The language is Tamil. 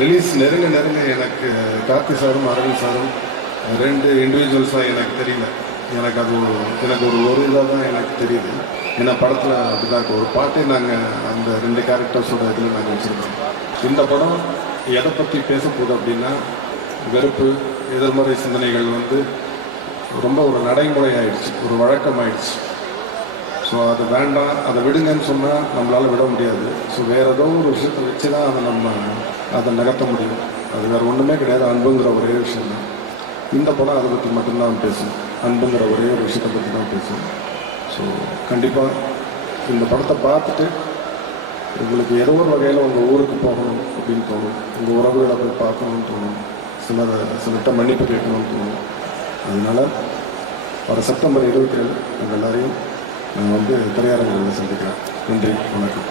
ரிலீஸ் நெருங்க எனக்கு கார்த்தி சாரும் அரவிந்த் சாரும் 2 இண்டிவிஜுவல்ஸாக எனக்கு தெரியல. எனக்கு அது எனக்கு ஒரு இதாக தான் எனக்கு தெரியுது. ஏன்னா படத்தில் அப்படிதான் இருக்கும். ஒரு பாட்டே நாங்கள் அந்த 2 கேரக்டர்ஸோட இதில் நாங்கள் வச்சுருக்கோம். இந்த படம் எதை பற்றி பேச போகுது அப்படின்னா, வெறுப்பு, எதிர்மறை சிந்தனைகள் ரொம்ப ஒரு நடைமுறை ஆயிடுச்சு, ஒரு வழக்கம் ஆயிடுச்சு. ஸோ அது வேண்டாம், அதை விடுங்கன்னு சொன்னால் நம்மளால் விட முடியாது. ஸோ வேறு ஏதோ ஒரு விஷயத்தை வச்சு தான் அதை நகர்த்த முடியும். அது வேறு ஒன்றுமே கிடையாது. அன்புங்கிற ஒரே விஷயம் தான். இந்த படம் அதை பற்றி மட்டும்தான் பேசும். அன்புங்கிற ஒரே ஒரு விஷயத்தை பற்றி தான் பேசும். ஸோ கண்டிப்பாக இந்த படத்தை பார்த்துட்டு உங்களுக்கு ஏதோ ஒரு வகையில் உங்கள் ஊருக்கு போகணும் அப்படின்னு தோணும். உங்கள் உறவுகளை போய் பார்க்கணும்னு தோணும். சிலர்கிட்ட மன்னிப்பு கேட்கணும்னு தோணும். அதனால் வர செப்டம்பர் 27 உங்கள் எல்லாரையும் நான் திரையரங்குகளில் சந்திக்கிறேன். நன்றி, வணக்கம்.